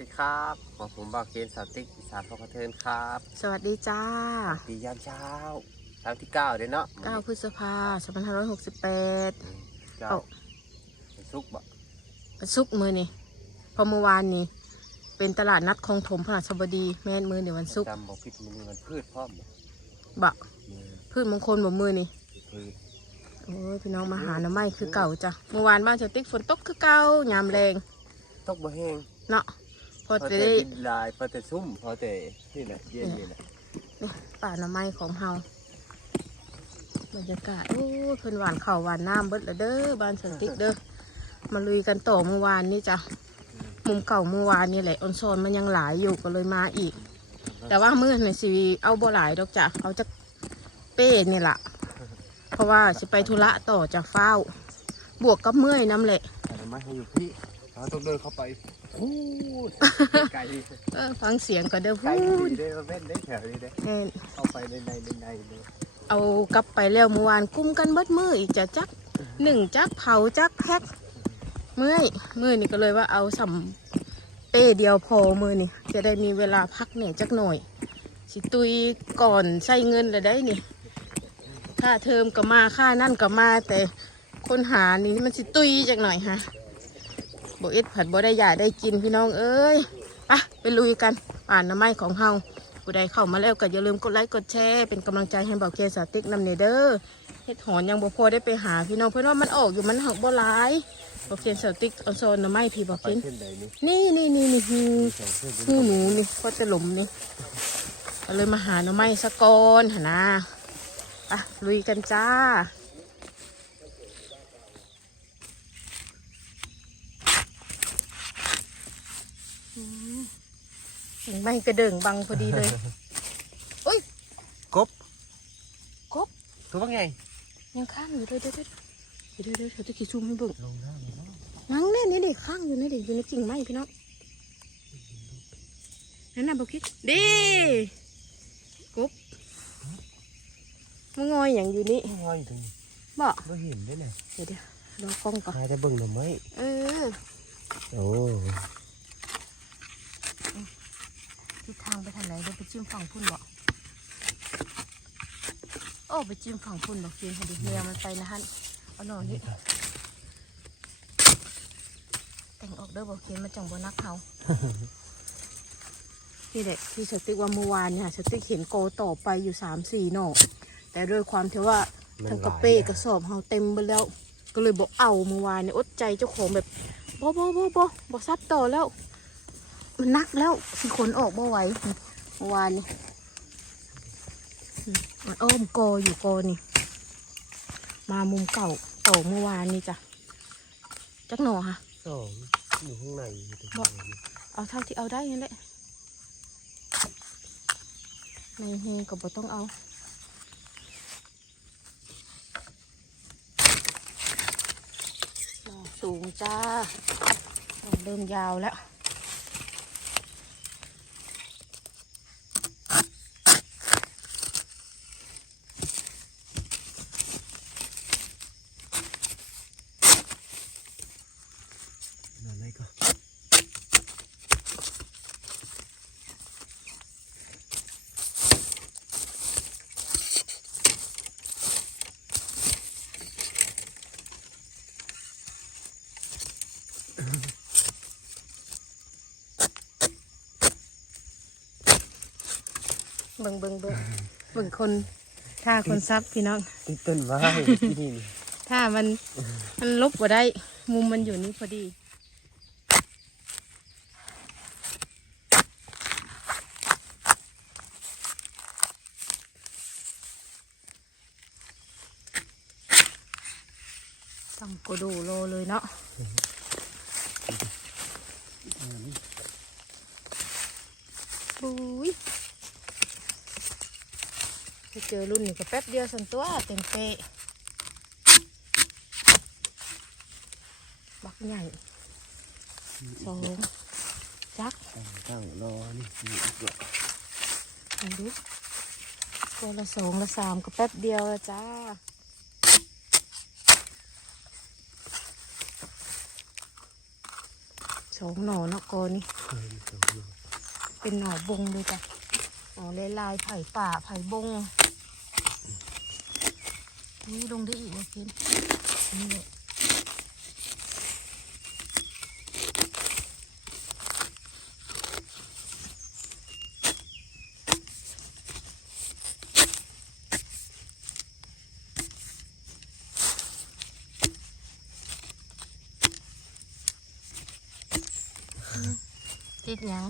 ดีครับหมอผมบอกเกณฑ์สาวติ๊กอีสานพอกระเทินครับ สวัสดีจ้าตียามเช้าเช้าที่เก้าเด้อเนาะ9พฤษภาคม2568อืมเก้าเอ้าเป็นซุกบ่วันศุกร์มือนี่เพอเมื่อวานนี้เป็นตลาดนัดคลองถมพฤหัสบดีแม่นมือในวันศุกร์จำบอกพิษมันนี่มันพืชพร้อมบ่บะอืมพืชมงคลบ่มือนี่พืชโอ้ยพี่น้องมาหาหน่อไม้คือเก่าจ้ะเมื่อวานบ้านเชติ๊กฝนตกคือเก่ายามแรงตกบ่แห้งเนาะพ อพอจะแต่ได้ดินลายพอแต่ซุ่มพอแต่นี่แหละเย็นนี่แหละนี่ป่าหน่อไม้ของเฮาบรรยากาศโอ้ยเพิ่นหวานข้าวหวานน้ำเบิดและเด้อบ้านเชติ๊กเด้อมาลุยกันต่อเมื่อวานนี่จ้ะมุมเก่าเมื่อวานนี่แหละออนซอนมันยังหลายอยู่ก็เลยมาอีก แต่ว่ามือในซีวีเอาบ่หลายดอกจ้ะเอาจากเป้นี่ล่ะเพราะว่าสิไปธุระต่อจากเฝ้าวบวกกับเมื่อยน้ำแหละ แต่ไม่ให้อยู่พี่เราต้องเดินเข้าไป พูดไกลเออฟังเสียงก็เด้อไกลพูดดีได้มาเว้นได้แถวนี้ได้แม่นเข้าไปในในในในเลยเอากลับไปแล้วเมื่อวานกุ้มกันเบิดมืออีกจะจักหนึ่งจักเผาจักแพ็คเมื่อยมือนี่ก็เลยว่าเอาสัมเป้เดียวพอมือนี่จะได้มีเวลาพักเนี่ยจักหน่อย สิตุยก่อนใช้เงินเลยได้นี่ค่าเทอมก็มาค่านั่นก็มาแต่คนหานี่มันสิตุยจักหน่อยฮะ บเอ็ดผัดบ่ได้ยาได้กินพี่น้องเอ้ยไปไปลุยกันอ่านน้ำไม้ของเฮาผู้ใดเข้ามาแล้วก็อย่าลืมกดไลค์กดแชร์เป็นกำลังใจให้เบาเกสาติกนำเนเด้อเฮ็ดหอนยังบ่พอได้ไปหาพี่น้องเพื่อนว่ามันออกอยู่มันหักบ่หลายเบาเกสาติกเอาโซนน้ำไม้พี่บอกกินนี่นี่นี่นี่นี่นี่มีสอหูหนูนี่ก็จะหลุมนี่ก็เลยมาหาหน่อไม้สะกอนหนนะอะลุยกันจ้า กิ่งไม้กระเดิ่งบังพอดีเลยอุ้ยกบกบตัวว่าไงยังข้างอยู่เลยเด้อเด้อเดี๋ยวเดี๋ยวเดี๋ยวเดี๋ยวจะกี่ซูมให้เบิ่งลงน้ำเลยเนาะยังเนี่ยนี่เด็กข้างอยู่นี่เด็กอยู่ในกิ่งไม้พี่น้องนั่นน่ะบอกคิดดีกบมันงอยอย่างอยู่นี่ง่อยถึงบ่ไม่เห็นได้ไงเดี๋ยวเดี๋ยวรอกล้องก่อนหาแต่เบิ่งหน่อไม้เออโอ้ ทิศทางไปทางไหนเดี๋ยวไปจิ้มฝั่งพุ่นบ่โอ้ไปจิ้มฝั่งพุ่นบอกกินพอดีเมียมันไปนะฮันเอาหน่อยนี่แต่งออกเด้อบอกกินมาจังบ่นักเขานี่แหละที่สติ๊กว่าเมื่อวานเนี่ยสติ๊กเห็นโกต่อไปอยู่สามสี่หน่อแต่ด้วยความที่ว่าทั้งกระเป้กระสอบเฮาเต็มไปแล้ว ก็เลยบอกเอาเมื่อวานเนี่ยอดใจเจ้าของแบบบ่บ่บ่บ่บ่ซัดต่อแล้ว มันนักแล้วสิขนออกบ่ไหวเมื่อวานนี่อืมมันอ้อมกออยู่กอนี่ มามุมเก่าต่อเมื่อวานนี่จ้ะจักหน่อค่ะสองอยู่ข้างในอยู่ตรงบอกนี้เอาเท่าที่เอาได้นั่นแหละในเฮก็บ่ต้องเอาหน่อสูงจ้าหน่อเริ่มยาวแล้ว เบิ่งเบิ่งเบิ่งเบิ่งคนถ้าคนซับพี่น้อง ติดต้นไม้ที่นี่ ถ้ามันมันลบกว่าได้ มุมมันอยู่นี่พอดี ต้องกระดูโลเลยเนาะบุ้ยไป เจอรุ่นนี้ก็แป๊บเดียวสันตัวเต็มเป๊ะบักใหญ่สองจักตั้งรอนี่มีอีกเหรออันดูตัวละสองละสามก็แป๊บเดียวละจ้าสองหน่อนะกอนี่เป็นหน่อบงเลยจ้ะหน่อลายลายไผ่ป่าไผ่บง นี่ลงได้อีกนะกินนี่แหละติดหยัง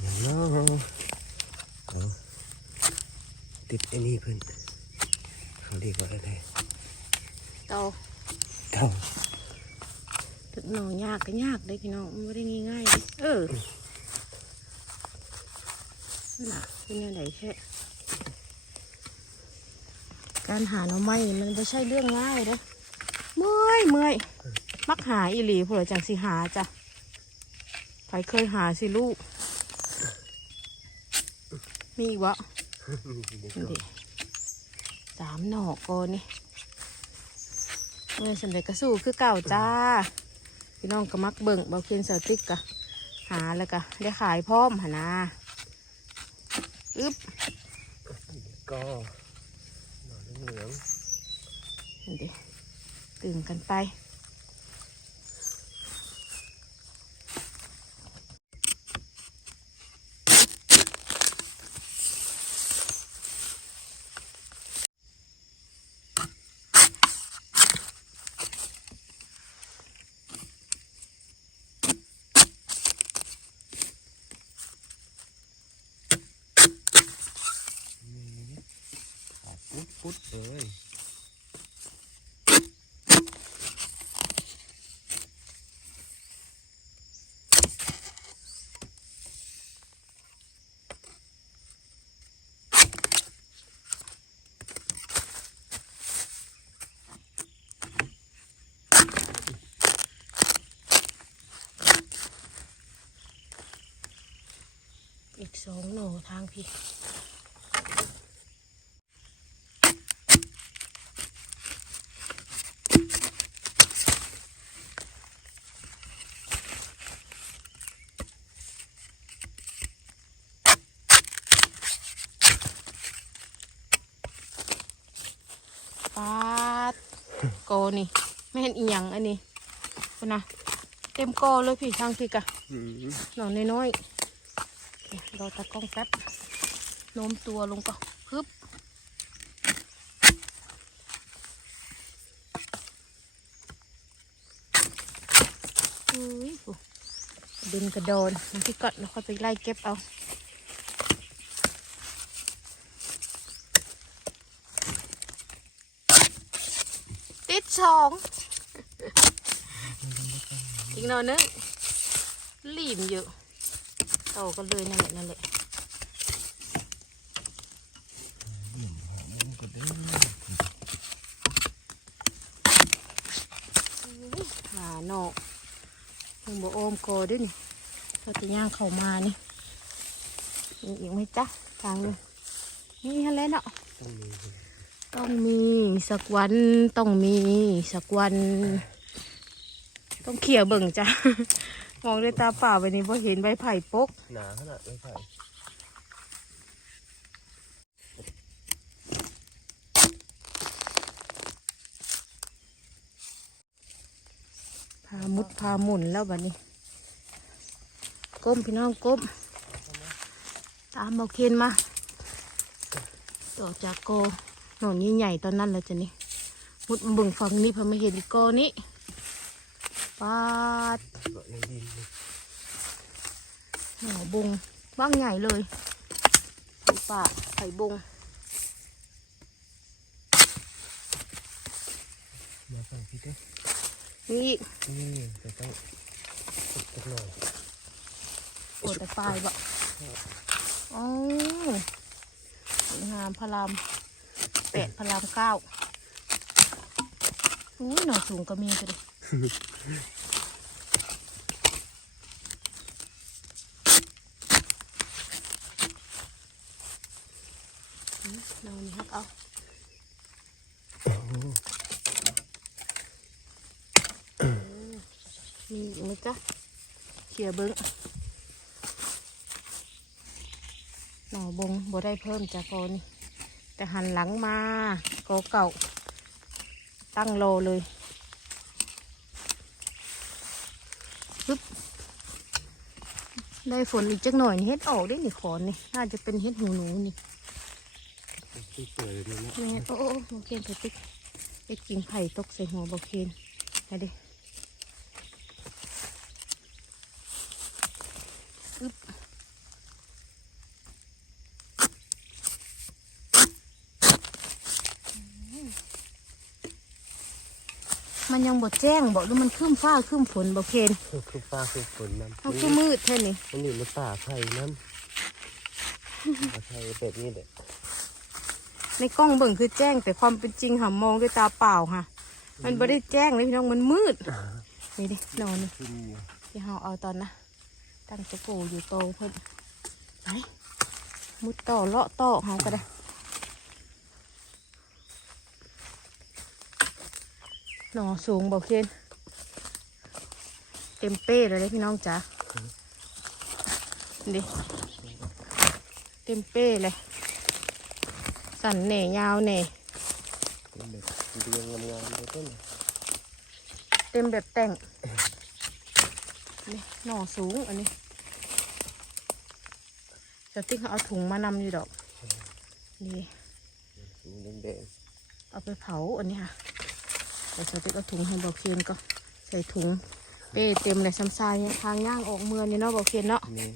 อย่างน้อเอาติดไอ้นี่เพื่อน เขาเรียกว่าอะไรเตาเท่าถึงหน่อยากก็ยากเลยพี่น้องมันไม่ได้ง่ายๆเลยเออน่ะเป็นยังไงแค่การหาหน่อไม้นี่มันไม่ใช่เรื่องง่ายเด้อเมื่อยเมื่อยมักหาอีหลีพวกเราจังสิหาจ้ะใครเคยหาสิลูก มีอีกวะนี่ดิ สามหน่อก่อนนี่เมื่อสำเร็จกระสู้คือเก่าจ้า พี่น้องก็มักเบิ่งเบาเคียนเสาติ๊กกะหาแล้วก็ได้ขายพร้อมหนนาอึ๊บก็หน่อเหลืองนี่ดิตื่นกันไป ขา คุดปุ๊ดเลยอีกสองหน่อทางพี่ปาดโก นี่ไม่เห็นอีหยังอันนี้คุณนะเต็มโกเลยพี่ทางพี่กะอืมหน่อน้อยๆโอเคเราตะกล้องแป๊บโน้มตัวลงก็ฮึบอุ้ยโอ้ดินกระโดนมันพี่กดแล้วค่อยไปไล่เก็บเอา สองอีกหน่อยนึงรีมอยู่โตก็เลยนั่นแหละนั่นแหละหาหนอกมึงบอกโอมโกอด้วยนี่เราจะย่างเข้ามานี่อีกไหมจ๊ะทางนึงนี่ฮันแล้วเนาะ ต้องมีสักวันต้องมีสักวัน ต้องเขี่ยเบิ่งจ้ะ มองด้วยตาเปล่าไปนี่พอเห็นใบไผ่ปกหนาขนาดไม่ใช่พามุดพาหมุนแล้วบัดนี้ ก้มพี่น้องก้ม ตามเบาเคนมา ต่อจากโก หนอนใหญ่ๆตอนนั้นแล้วจ้ะนี่มุดมาเบิ่งฝั่งนี้เพอไม่เห็นอีกโกนี้ปาดเกาะในดินเลยหน่อบงบ้างใหญ่เลยไผ่ป่าไผ่บงมาฟังพี่เต้นี่อีกนี่จะต้องติดกันหน่อยโอ้แต่ปลายบะอ๋อสวยงามพระราม แปดพระรามเก้าอุ้ยหน่อสูงก็มีก็เลยอืมหน่อนี้ครับเอามีอีกไหมจ๊ะเขี่ยเบิ้งหน่อบงบ่ได้เพิ่มจากโกนี่ แต่หันหลังมาโกเก่า ตั้งโลเลยปึ๊บได้ฝนอีกจักหน่อยนี่เฮ็ดออกได้นี่ขอนนี่น่าจะเป็นเฮ็ดหูหนูนี่ที่เปิดเลยนะแม่โอ้โอ้โอเคนไปติ๊กเอ็ดกิ่งไผ่ตกใส่หัวบอเคนไปดิ มันยังบดแจ้งบอกหรือมันครึ้มฟ้าครึ้มฝนบอเคนคือฟ้าคือฝนมันมันคือมืดแค่นี้มันอยู่ในป่าไผ่น้ำป่าไผ่แบบนี้แหละในกล้องเบิ่งคือแจ้ง แต่ความเป็นจริงค่ะมองด้วยตาเปล่าค่ะ มันไม่ได้แจ้งเลยพี่น้องมันมืดนี่ดินอนนี่ขึ้นอยู่ที่เราเอาตอนนะตั้งตะกูอยู่โตเพิ่นไปมุดต่อเลาะต่อเฮาก็ได้ หนอสูงบอกเคนเต็มเป้เลยเด้อพี่น้องจ๋าดิเต็มเป้เลย สั่นแหน่ยาวแหน่เป็นแบบเรียงงามๆเลยต้นเต็มแบบแต่งนี่หน่อสูงอันนี้จะติ๊กเขาเอาถุงมานำอยู่ดอกนี่สีแดงเอาไปเผาอันนี้ค่ะเดี๋ยวจะติ๊กเอาถุงให้บอกเคียนก็ใส่ถุงเป้เต็มเลยซ้ำซายเนี่ยทางย่างออกเมืองนี่เนาะบอกเคียนเนาะๆนี่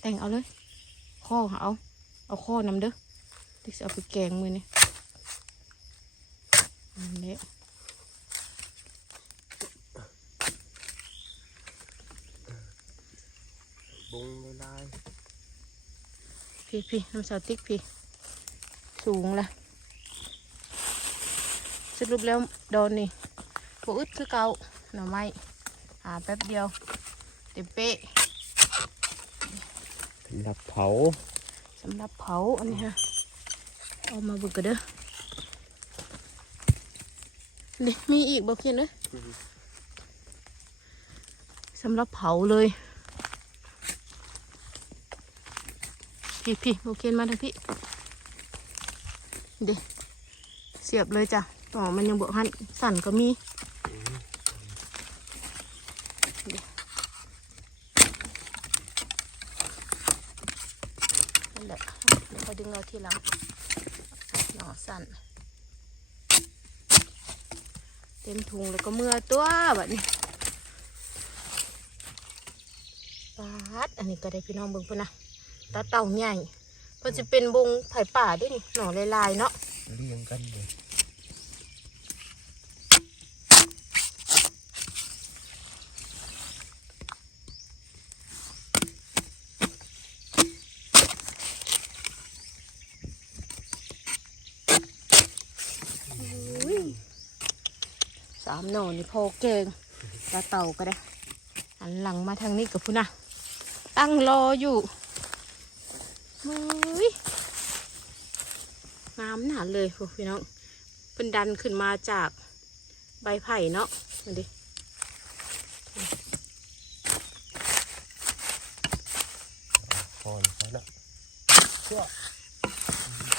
แต่งเอาเลยข้อเอาเอาข้อนำเด้อติ๊กจะเอาไปแกงมือนี่อันนี้บงลายพี่พี่น้ำสาวติ๊กพี่สูงละ สรุปแล้วโดนนี่โบอึดคือเก่าหน่อไม้หาแป๊บเดียว เต็มเป๊ะๆสำหรับเผาสำหรับเผาอันนี้ฮะเอามาเบึกกันเด้อนี่มีอีกบอกเขียนเลยสำหรับเผาเลย พี่พี่โอเคมาทางพี่เดี๋ยวเสียบเลยจ้ะ ต่อมันยังบวกหันสั่นก็มีเดี๋ยวนั่นแหละเดี๋ยวเขาดึงเอาทีหลังหน่อสั่น เต็มถุงแล้วก็เมื่อตัวแบบนี้ปาดอันนี้ก็ได้พี่น้องเบิ่งพุ่นนะตาเต่าใหญ่เพิ่นจะเป็นบงไผ่ป่าด้วยนี่หน่อลายๆเนาะเรียงกันเลยามหน่อนี่พอเก่งตาเต่าก็ได้หันหลังมาทางนี้กับพุ่นนะตั้งรออยู่อุ้ยงามหนาเลยพวกพี่น้องเพิ่นดันขึ้นมาจากใบไผ่เนาะดูดิพอนเขาละชั่ว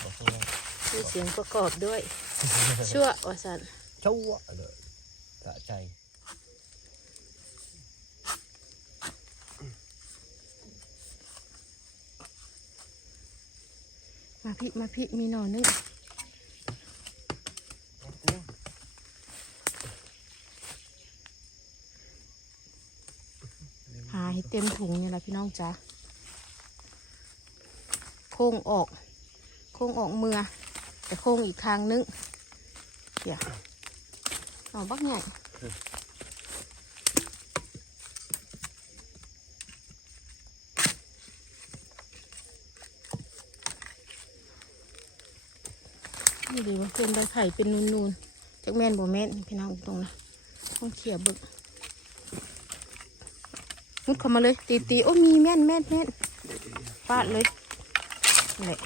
บอกว่ามีเสียงประกอบด้วย ชั่ววาสันชั่วเลย สะใจมาพี่มาพี่มีหน่อนึงหาให้เต็มถุงนี่แหละพี่น้องจ้าโค้งออก โค้งออกเมือ แต่โค้งอีกทางนึงเดี๋ยว เอาบักใหญ่นี่ดีว่าเป็นใบไผ่เป็นนูนๆจากแม่นบ่แม่นพี่น้องตรงนะต้องเขี่ยเบึกมุดเข้ามาเลย ตีตีๆโอ้มีแม่นแม่นแม่นฟาดเลยนั่นแหละ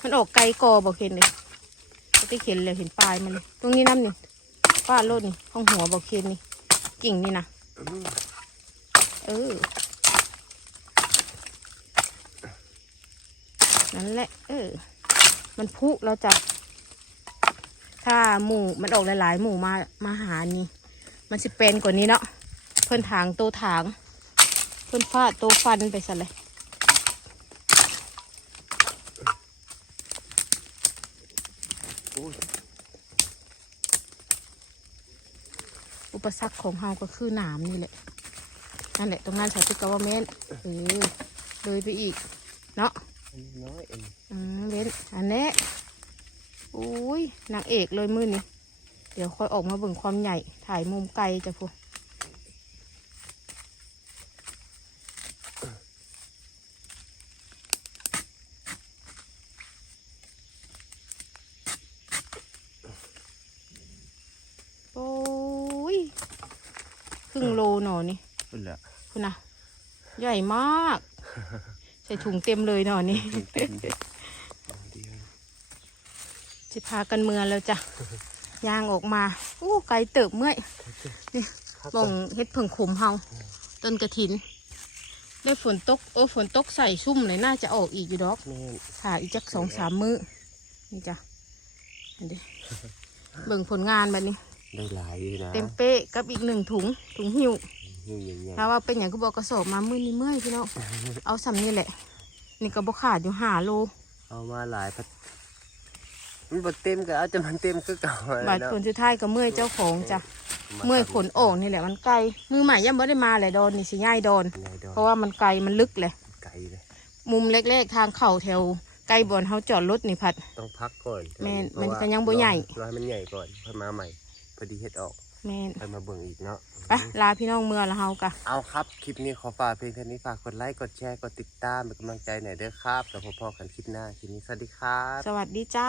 มันออกไกลกอบอกเห็นเลยก็ได้เห็นเลยเห็นปลายมันเลย ตรงนี้น้ำนี่ ฟาดโลดนี่ข้องหัวบอกเห็นนี่ กิ่งนี่นะเออ นั่นแหละ เออ มันพุแล้วจ้ะถ้าหมูมันออกหลายๆ หมูมา มาหานี่ มันสิเป็นกว่านี้เนาะ เพิ่นถางโตถาง เพิ่นฟาดโตฟันไปซะเลย อุ้ย อุ ปสรรคของเฮาก็คือหนามนี่แหละ นั่นแหละ ตรงนั้นใส่ชุดกาวาเมนเออเลยไปอีก เนาะอันนี้น้อยเองอืมเว้นอันนี้อุ้ยนางเอกเลยมือนี้เดี๋ยวค่อยออกมาเบิ่งความใหญ่ถ่ายมุมไกลจ้ะพูโอ้ยครึ่งโลหนอนี่ พุ่นละ คุณนะใหญ่ มาก ใส่ถุงเต็มเลยหนอนี่เต็มเด็ดเดียวจะพากันเมืองแล้วจ้ะย่างออกมาอู้ไกลเติบเมื่อยครับมองเฮ็ดเพิ่งขมเฮาต้นกระถินได้ฝนตกโอ้ฝนตกใส่ชุ่มเลยน่าจะออกอีกอยู่ดอกแม่นถ่ายอีกจักสองสามมื้อนี่จ้ะอันเด้เบิ่งผลงานแบบนี้ได้หลายอยู่นะเต็มเป๊ะกับอีกหนึ่งถุงถุงหิว หิ้วใหญ่ถ้าว่าเป็นอย่างก็บอกกระสอบมามื้อนี้เมื่อยพี่น้องเอาสำนี่แหละ นี่ก็บ่ขาดอยู่ห้าโลๆเอามาหลายพัดมันบ่เต็มก็เอาจะมันเต็มคือเก่าบาดผลสุดท้ายก็เมื่อยเจ้าของจ้ะเมื่อยขนออกนี่แหละมันไกลมือใหม่ยังไม่ได้มาเลยดอนนี่สิง่ายดอนใหญ่ดอกเพราะว่ามันไกลมันลึกเลยไก่เลยมุมเล็กๆทางเข่าแถวใกล้บอนเฮาจอดรถนี่พัดต้องพักก่อนแม่นเพราะมันว่าก็ยังบ่ใหญ่รอให้มันใหญ่ก่อนค่อยมาใหม่พอดีเฮ็ดออก แม่นค่อยมาเบิ่งอีกเนาะไปลาพี่น้องเมืองแล้วเฮากะเอาครับ คลิปนี้ขอฝากเพียงเท่านี้ฝากกดไลค์กดแชร์กดติดตามเป็นกำลังใจหน่อยเด้อครับแล้วพบกันคลิปหน้าคลิปนี้สวัสดีครับ สวัสดีจ้า